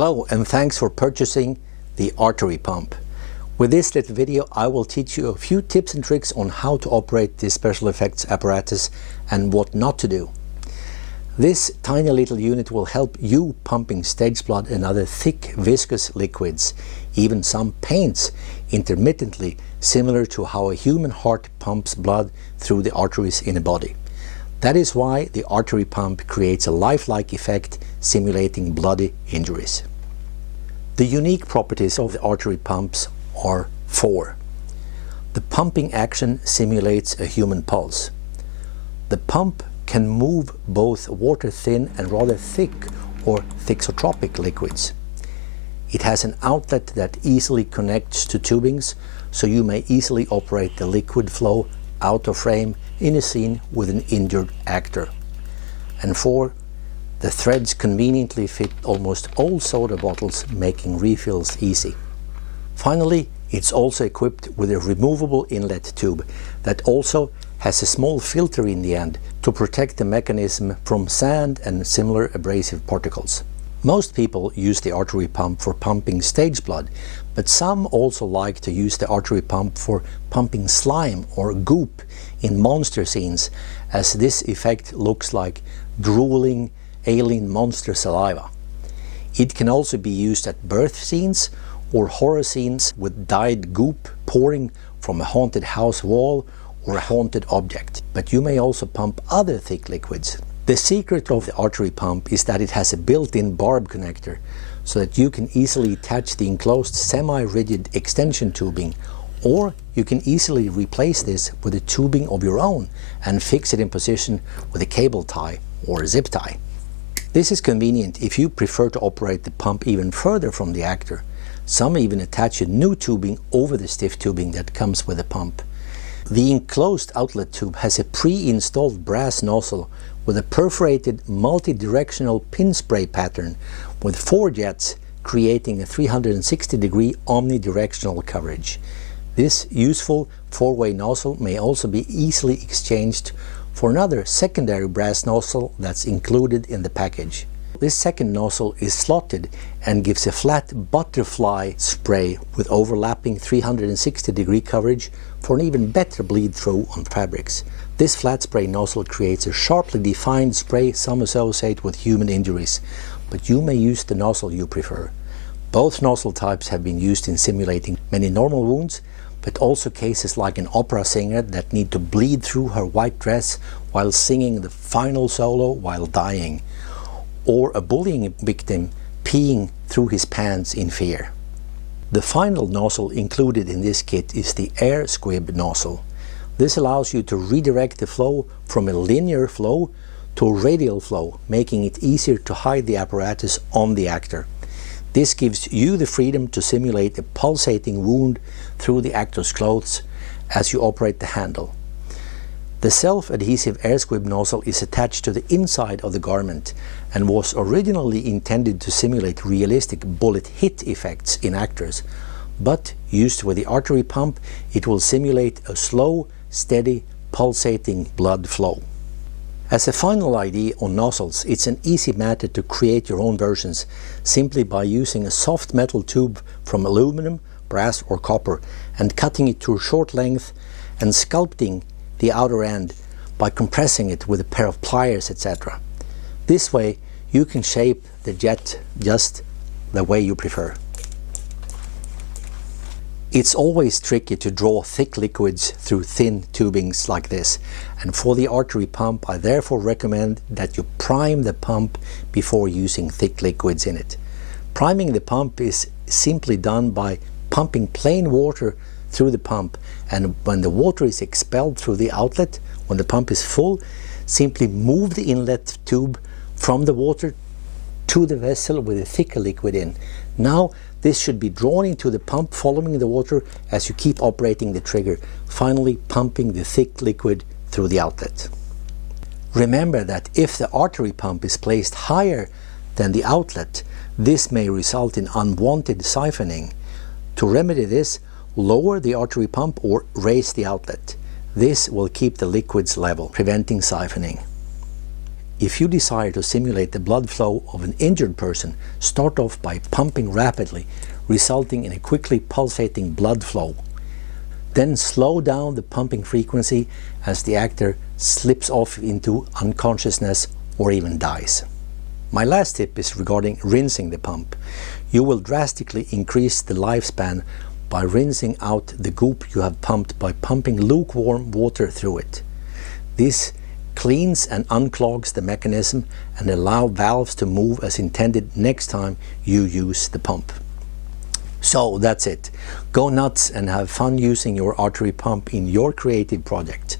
Hello and thanks for purchasing the Artery Pump. With this little video I will teach you a few tips and tricks on how to operate this special effects apparatus and what not to do. This tiny little unit will help you pumping stage blood and other thick viscous liquids, even some paints, intermittently, similar to how a human heart pumps blood through the arteries in a body. That is why the Artery Pump creates a lifelike effect simulating bloody injuries. The unique properties of the Artery Pumps are four. The pumping action simulates a human pulse. The pump can move both water-thin and rather thick or thixotropic liquids. It has an outlet that easily connects to tubings, so you may easily operate the liquid flow out of frame in a scene with an injured actor. And four, the threads conveniently fit almost all soda bottles, making refills easy. Finally, it's also equipped with a removable inlet tube that also has a small filter in the end to protect the mechanism from sand and similar abrasive particles. Most people use the Artery Pump for pumping stage blood, but some also like to use the Artery Pump for pumping slime or goop in monster scenes, as this effect looks like drooling alien monster saliva. It can also be used at birth scenes or horror scenes with dyed goop pouring from a haunted house wall or a haunted object, but you may also pump other thick liquids. The secret of the Artery Pump is that it has a built-in barb connector, so that you can easily attach the enclosed semi-rigid extension tubing, or you can easily replace this with a tubing of your own and fix it in position with a cable tie or a zip tie. This is convenient if you prefer to operate the pump even further from the actor. Some even attach a new tubing over the stiff tubing that comes with the pump. The enclosed outlet tube has a pre-installed brass nozzle with a perforated multi-directional pin spray pattern with 4 jets, creating a 360-degree omnidirectional coverage. This useful 4-way nozzle may also be easily exchanged for another secondary brass nozzle that's included in the package. This second nozzle is slotted and gives a flat butterfly spray with overlapping 360-degree coverage for an even better bleed through on fabrics. This flat spray nozzle creates a sharply defined spray some associate with human injuries, but you may use the nozzle you prefer. Both nozzle types have been used in simulating many normal wounds, but also cases like an opera singer that need to bleed through her white dress while singing the final solo while dying, or a bullying victim peeing through his pants in fear. The final nozzle included in this kit is the air squib nozzle. This allows you to redirect the flow from a linear flow to a radial flow, making it easier to hide the apparatus on the actor. This gives you the freedom to simulate a pulsating wound through the actor's clothes as you operate the handle. The self-adhesive air squib nozzle is attached to the inside of the garment and was originally intended to simulate realistic bullet hit effects in actors, but used with the Artery Pump it will simulate a slow, steady, pulsating blood flow. As a final idea on nozzles, it's an easy matter to create your own versions simply by using a soft metal tube from aluminum, brass or copper and cutting it to a short length and sculpting the outer end by compressing it with a pair of pliers, etc. This way you can shape the jet just the way you prefer. It's always tricky to draw thick liquids through thin tubings like this, and for the Artery Pump I therefore recommend that you prime the pump before using thick liquids in it. Priming the pump is simply done by pumping plain water through the pump, and when the water is expelled through the outlet, when the pump is full, simply move the inlet tube from the water to the vessel with a thicker liquid in. Now this should be drawn into the pump following the water as you keep operating the trigger, finally pumping the thick liquid through the outlet. Remember that if the Artery Pump is placed higher than the outlet, this may result in unwanted siphoning. To remedy this, lower the Artery Pump or raise the outlet. This will keep the liquids level, preventing siphoning. If you desire to simulate the blood flow of an injured person, start off by pumping rapidly, resulting in a quickly pulsating blood flow. Then slow down the pumping frequency as the actor slips off into unconsciousness or even dies. My last tip is regarding rinsing the pump. You will drastically increase the lifespan by rinsing out the goop you have pumped by pumping lukewarm water through it. This cleans and unclogs the mechanism and allows valves to move as intended next time you use the pump. So that's it. Go nuts and have fun using your artery pump in your creative project.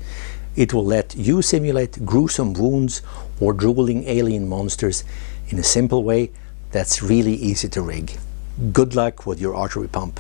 It will let you simulate gruesome wounds or drooling alien monsters in a simple way that's really easy to rig. Good luck with your artery pump.